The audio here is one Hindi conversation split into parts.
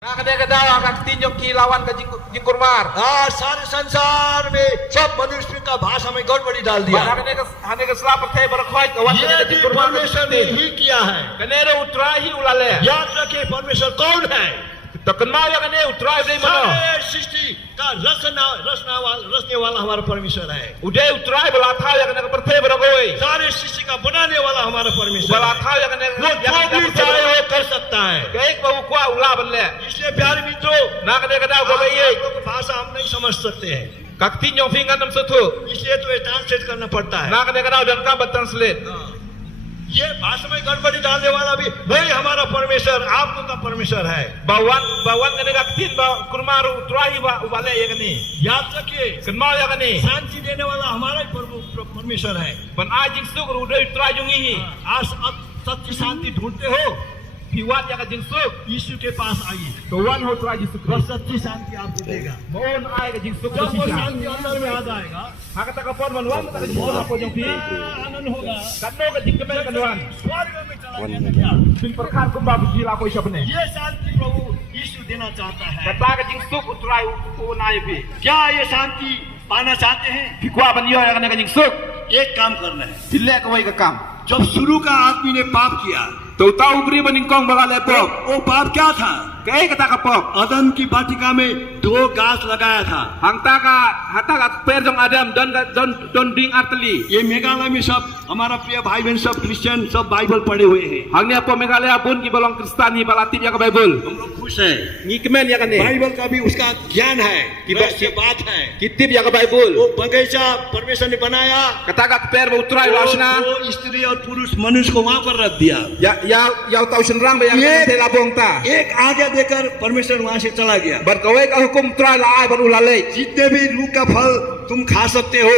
Nah, kadang-kadang akan tinjau lawan ke jingkur mar. सारे संसार में सब मनुष्य का भाषा में गड़बड़ी डाल दिया। Hane ke selap pertai berkhoi kawan ये भी परमेश्वर ने ही किया है। Kanere utrahi ulale. याद रखे परमेश्वर कौन है? Terkenal ya kane utrahi dei mana? सारे सृष्टि का रचने वाला हमारा परमेश्वर है। Udah utrahi belatha ya kane pertai bergoi. सारे सृष्टि का बनाने वाला हमारा परमेश्वर है। Belatha ya kane वो जो भी चाहे वो कर सकता है। Kaik bau kwa ula benle. इसलिए प्यारे मित्रों, Nah, kadang-kadang ko bayi. आप लोग भाषा हम नहीं समझ सकते हैं, Kak tinjau fingan nam sutu. इसलिए तो ट्रांसलेट करना पड़ता है। Nah, kadang-kadang dan ka translate. ये भाषा में गड़बड़ी डालने वाला भी भाई हमारा परमेश्वर आप लोग का परमेश्वर है। Bawan kane kak tin ba kurmar utrahi ba ubale ya kane. याद रखिए, Kenal ya kane. शांति देने वाला हमारा ही परमेश्वर है। Ban ajing suk udah utrahi jungi. आज अब सच्ची शांति ढूंढते हो, Piwat ya ka jing suk. यीशु के पास आइए, Kawan ho utrahi suk. वह सच्ची शांति आपको देगा। Mohon ay ka jing suk जब वो sisa. शांति अंदर में आ जाएगा, Hakata ka pon manwan ka jing suk po jong pi. आनंद होगा, Kanno ka jing kemen kanwan. स्वर्ग में चला जाएगा। क्या Pin perkar kumba bujila ko siya pene. ये शांति प्रभु यीशु देना चाहता है? Kata ka jing suk utrahi unay pi. क्या ये शांति पाना चाहते हैं? Pikwa ban yo ya ka jing suk. एक काम करना है। Dile ka way ka kam. जब शुरू का आदमी ने पाप किया, To tau bri baning kong bagale pok. वो पाप क्या था? Kay kata ka pok. अदम की वाटिका में 2 गाछ लगाया था। Hangta ka hata ka per jong Adam don ding arteli. ये मेघालय में सब हमारा प्रिय भाई बहन सब क्रिश्चियन सब बाइबल पढ़े हुए हैं। Hangni apo Meghalaya pun ki balong Kristani balatip ya ka Bible. हम लोग खुश हैं। Ni kemen ya kane. Bible का भी उसका ज्ञान है, कि रहस्य बात है। Kitip ya ka Bible. वो बगीचा परमेश्वर ने बनाया, Kata ka per ba utrai lasna. वो स्त्री और पुरुष मनुष्य को वहां पर रख दिया। Ya tau senrang ba yang te labong ta. एक आज्ञा देकर परमेश्वर वहां से चला गया। Bar kawai ka hukum utrai la ai baru lalai. जितने भी रूख का फल तुम खा सकते हो,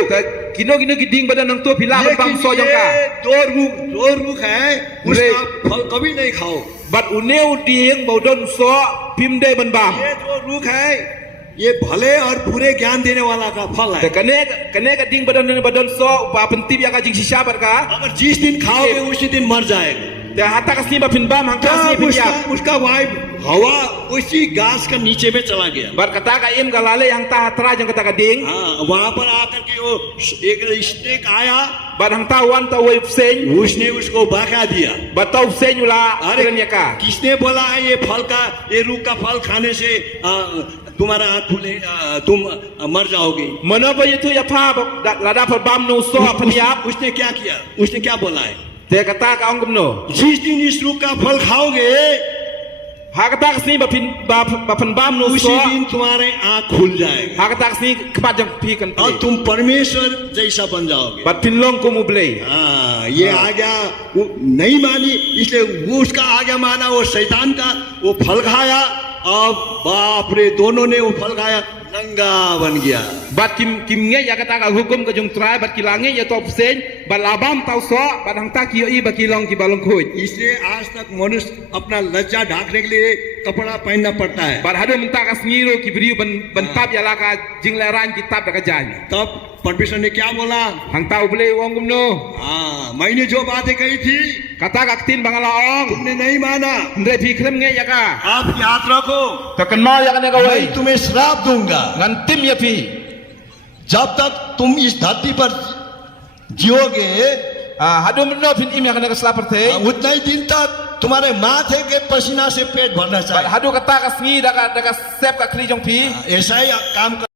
Kino giding badan nang tu pila लेकिन bang so jong ka. ये 2 रूख है, उसका फल कभी नहीं खाओ। Bat uneu ding baudon so pimde ban bam. ये 2 रूख है, ये भले और बुरे ज्ञान देने वाला का फल है। Kane ka ding badan so ba pentip ya ka jing sisa bar ka. अगर जिस दिन खाओगे उसी दिन मर जाएगा। Te hata ka sni ba pin bam hang ka तब sni pin उसका वायु हवा उसी घास का नीचे में चला गया। Bar kata ka im galale yang ta hatra jang kata ka ding. हाँ, वहां पर आकर के वो एक स्नेक आया, Bar hang ta wan ta wei seng. उसने उसको भगा दिया। Batau seng ula अरे ya ka. किसने बोला है ये फल का, ये रूख का फल खाने से तुम्हारा हाथ फूले, तुम मर जाओगे? Mana ba itu ya pa lada pa bam no so apniap. उसने क्या किया? उसने क्या बोला है? Te kata ka ong no. जिस दिन इस रूख का फल खाओगे Ha kata ka sni ba pin bam no उसी so. दिन तुम्हारे आँख खुल जाएगा Ha kata ka sni kpat jang pi kan. और तुम परमेश्वर जैसा बन जाओगे। Bat pin long ko mu blei. हाँ, ये आज्ञा वो नहीं मानी, इसलिए वो उसका आज्ञा माना, वो शैतान का वो फल खाया। अब बाप रे, दोनों ने वो फल खाया, नंगा बन गया। Bat kim nge ya kata ka hukum ka jong trai bat kilange ya top seng. Bat labam tau so bat hang ta ki i ba kilong ki balong khoi. इसलिए आज तक मनुष्य अपना लज्जा ढाकने के लिए कपड़ा पहनना पड़ता है। Bar hado menta ka sniro ki brio ban tap ya la ka jing leran ki tap da ka jan. तब परमेश्वर ने क्या बोला? Hang tau blei ong gum no. हाँ, मैंने जो बातें कही थी Kata ka tin bangala ong. तुमने नहीं माना। Ndre pi klem nge ya ka. आप याद रखो, Terkenal ya kane ka wei. मैं तुम्हें श्राप दूंगा। Ngan tim ya pi. जब तक तुम इस धरती पर जियोगे, Hado meno pin im ya kane ka slaperte. उतना ही दिन तक तुम्हारे माथे के पसीना से पेट भरना Bat चाहिए। hado kata ka sni da ka sep ka kli jong pi. ऐसा ही काम